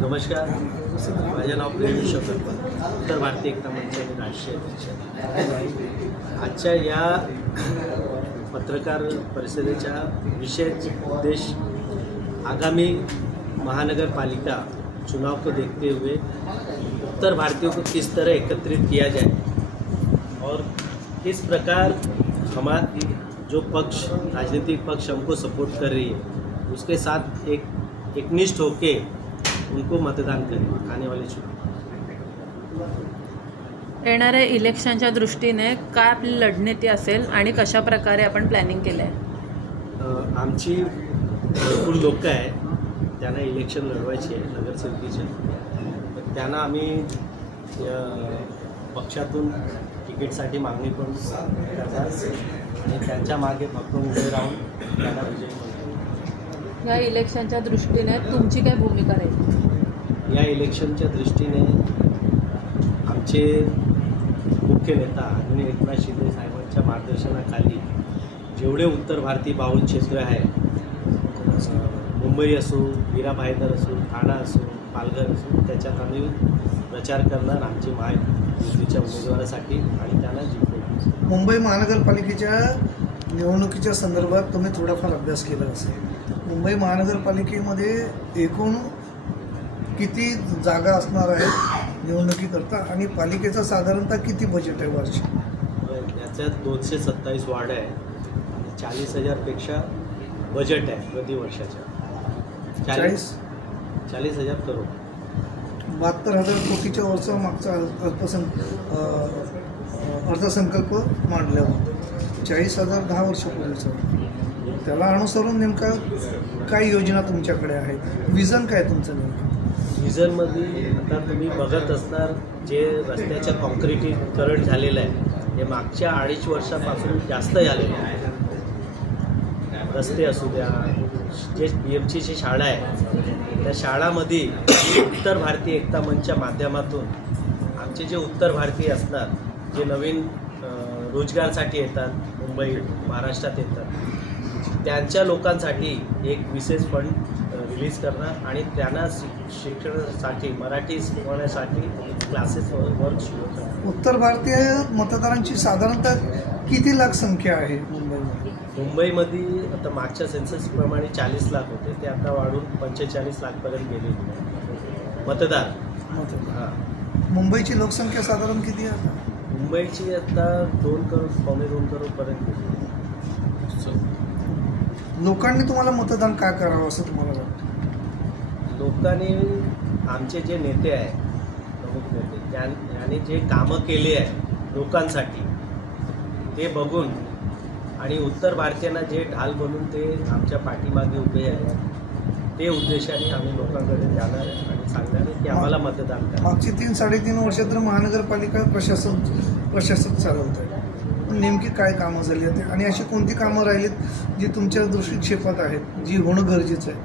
नमस्कार, माझे नाव प्रेम शोकत, उत्तर भारतीय एकता मंचाचे राष्ट्रीय अध्यक्ष. आजच्या या पत्रकार परिषदेचा विशेष उद्देश आगामी महानगर पालिका चुनाव को देखते हुए उत्तर भारतीयों को किस तरह एकत्रित किया जाए और किस प्रकार हमारी जो पक्ष राजनीतिक पक्ष हमको सपोर्ट कर रही है उसके साथ एकनिष्ठ होके उनको मतदान करें आने वाले चुनाव. येणाऱ्या इलेक्शनच्या दृष्टीने काय आपली रणनीती असेल आणि कशा प्रकारे आपण प्लॅनिंग केलं आहे? आमची भरपूर लोक आहेत, त्यांना इलेक्शन लढवायची आहे नगरसेवकीच्या. त्यांना आम्ही पक्षातून तिकीटसाठी मागणी पण करणार आणि त्यांच्या मागे फक्त उभे राहून त्यांना विजयी करणार. या इलेक्शनच्या दृष्टीने तुमची काय भूमिका राहील? या इलेक्शनच्या दृष्टीने आमचे मुख्य नेता आदरणीय एकनाथ शिंदे साहेबांच्या मार्गदर्शनाखाली जेवढे उत्तर भारतीय बाहुल क्षेत्र आहे, मुंबई असो, मीरा भाईंदर असो, ठाणा असो, पालघर असो, त्याच्यात आम्ही प्रचार करणार आमची महायुतीच्या उमेदवारासाठी आणि त्यांना जिंकवणार. मुंबई महानगरपालिकेच्या निवडणुकीच्या संदर्भात तुम्ही थोडाफार अभ्यास केला असेल. मुंबई महानगरपालिकेमध्ये एकूण किती जागा असणार आहेत निवडणुकीकरता आणि पालिकेचं साधारणतः किती बजेट आहे वार्षिक? याच्यात 227 वार्ड आहे आणि 40,000पेक्षा बजेट आहे प्रतिवर्षाच्या. 40,000 करोड, 72,000 कोटीच्या वरचा मागचा अर्थसंकल्प मांडला होता. 40,000 10 वर्षापूर्वीचा. त्याला अनुसरून नेमका काय योजना तुमच्याकडे आहेत? विजन काय तुमचं नेमकं? विजनमध्ये आता तुम्ही बघत असणार जे रस्त्याचं कॉन्क्रिटीकरण झालेलं आहे हे मागच्या 2.5 वर्षापासून जास्त झालेलं आहे. रस्ते असू द्या, जे BMCची शाळा आहे त्या शाळामध्ये उत्तर भारतीय एकता मंचच्या माध्यमातून आमचे जे उत्तर भारतीय असणार जे नवीन रोजगारसाठी येतात, मुंबई महाराष्ट्रात येतात, त्यांच्या लोकांसाठी एक विशेष फंड रिलीज करणार आणि त्यांना शिक्षणासाठी मराठी शिकवण्यासाठी क्लासेस वर्क सुरू करणार. उत्तर भारतीय मतदारांची साधारणतः किती लाख संख्या आहे मुंबईमध्ये? मुंबईमध्ये आता मागच्या सेन्ससप्रमाणे 40 लाख होते, ते आता वाढून 45 लाखपर्यंत गेले मतदार. हां, मुंबईची लोकसंख्या साधारण किती आहे? मुंबईची आता 2 करोड, पावणे 2 करोडपर्यंत गेली. लोकांनी तुम्हाला मतदान का करावं असं तुम्हाला वाटतं? लोकांनी आमचे जे नेते आहेत, प्रमुख नेते, यांनी जे कामं केले आहे लोकांसाठी ते बघून आणि उत्तर भारतीयांना जे ढाल बनून ते आमच्या पाठीमागे उभे आहेत ते उद्देशाने आम्ही लोकांकडे जाणार आणि सांगणार की आम्हाला मतदान करा. मागची 3-3.5 वर्ष तर महानगरपालिका प्रशासक चालवत आहे. नेमकी काय कामं झाली आहेत आणि अशी कोणती कामं राहिलीत जी तुमच्या दृष्टिक्षेपात आहेत जी होणं गरजेचं आहे?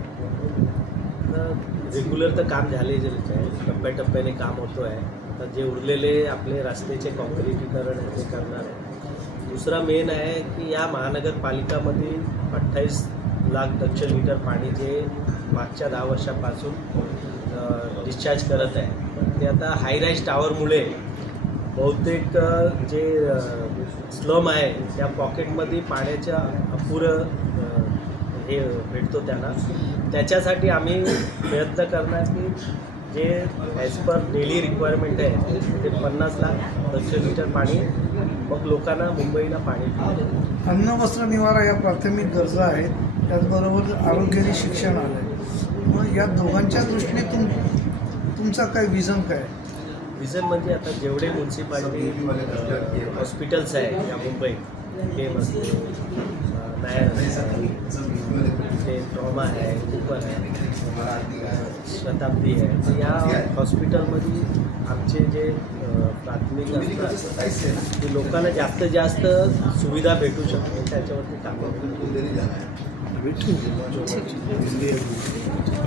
रेग्युलर तर काम झालेच आहे, टप्प्याटप्प्याने काम होतो आहे. आता जे उरलेले आपले रस्त्याचे कॉन्क्रिटीकरण हे करणार आहे. दुसरा मेन आहे की या महानगरपालिकामध्ये 28 लाख दक्ष लिटर पाणी जे मागच्या 10 वर्षापासून डिस्चार्ज करत आहे ते आता हाय राईज टावरमुळे बहुतेक जे स्लम आहे त्या पॉकेटमध्ये पाण्याच्या अपुरं हे भेटतो त्यांना. त्याच्यासाठी आम्ही प्रयत्न करणार की जे ॲज पर डेली रिक्वायरमेंट आहे ते 50 लाख दक्ष लिटर पाणी मग लोकांना मुंबईला पाणी. अन्न, वस्त्र, निवारा या प्राथमिक गरजा आहेत, त्याचबरोबर आरोग्य आणि शिक्षण आलं आहे. मग या दोघांच्या दृष्टीने तुमचा काय विजन काय? विजन म्हणजे आता जेवढे म्युन्सिपालिटी हॉस्पिटल्स आहे या मुंबईत, हे असते नायर ते ट्रॉमा आहे, कूपर आहे, शताब्दी आहे, तर या हॉस्पिटलमध्ये आमचे जे प्राथमिक असतात ते लोकांना जास्तीत जास्त सुविधा भेटू शकते त्याच्यावरती काम.